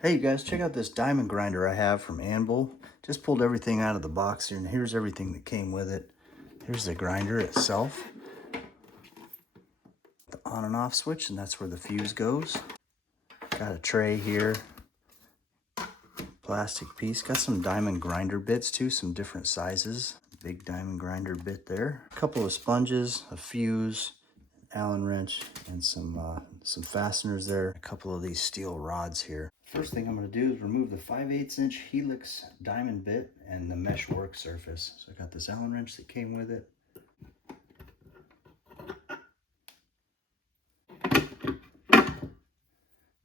Hey you guys, check out this diamond grinder I have from ANBULL. Just pulled everything out of the box here, and here's everything that came with it. Here's the grinder itself. The on and off switch, and that's where the fuse goes. Got a tray here. Plastic piece. Got some diamond grinder bits too, some different sizes. Big diamond grinder bit there. A couple of sponges, a fuse, Allen wrench, and some fasteners there. A couple of these steel rods here. First thing I'm going to do is remove the 5/8 inch helix diamond bit and the mesh work surface. So I got this Allen wrench that came with it.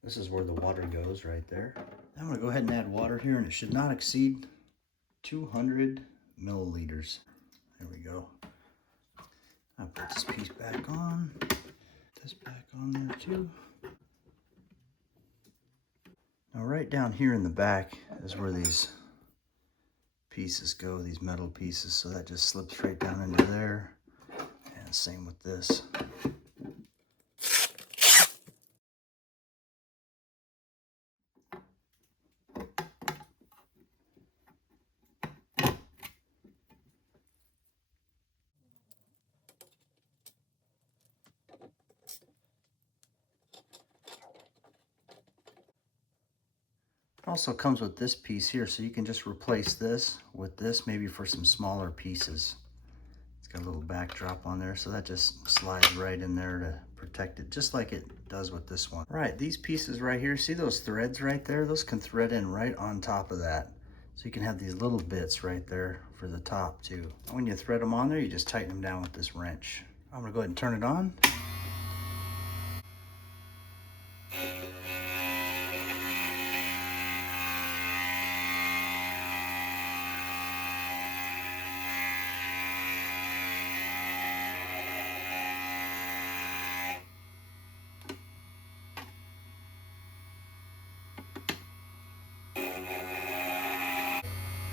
This is where the water goes right there. I'm going to go ahead and add water here, and it should not exceed 200 milliliters. There we go. I'll put this piece back on. This back on there too. Now right down here in the back is where these pieces go, these metal pieces, so that just slips right down into there. And same with this. It also comes with this piece here, so you can just replace this with this, maybe for some smaller pieces. It's got a little backdrop on there, so that just slides right in there to protect it, just like it does with this one. Right, these pieces right here, see those threads right there? Those can thread in right on top of that. So you can have these little bits right there for the top too. When you thread them on there, you just tighten them down with this wrench. I'm gonna go ahead and turn it on.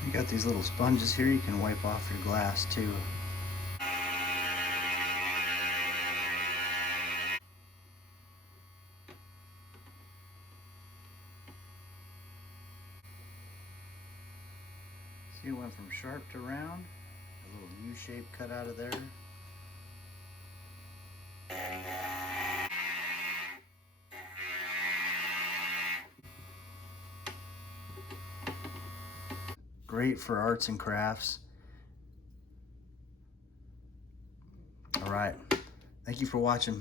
You got these little sponges here, you can wipe off your glass too. See, it went from sharp to round. A little U shape cut out of there. Great for arts and crafts. All right, thank you for watching.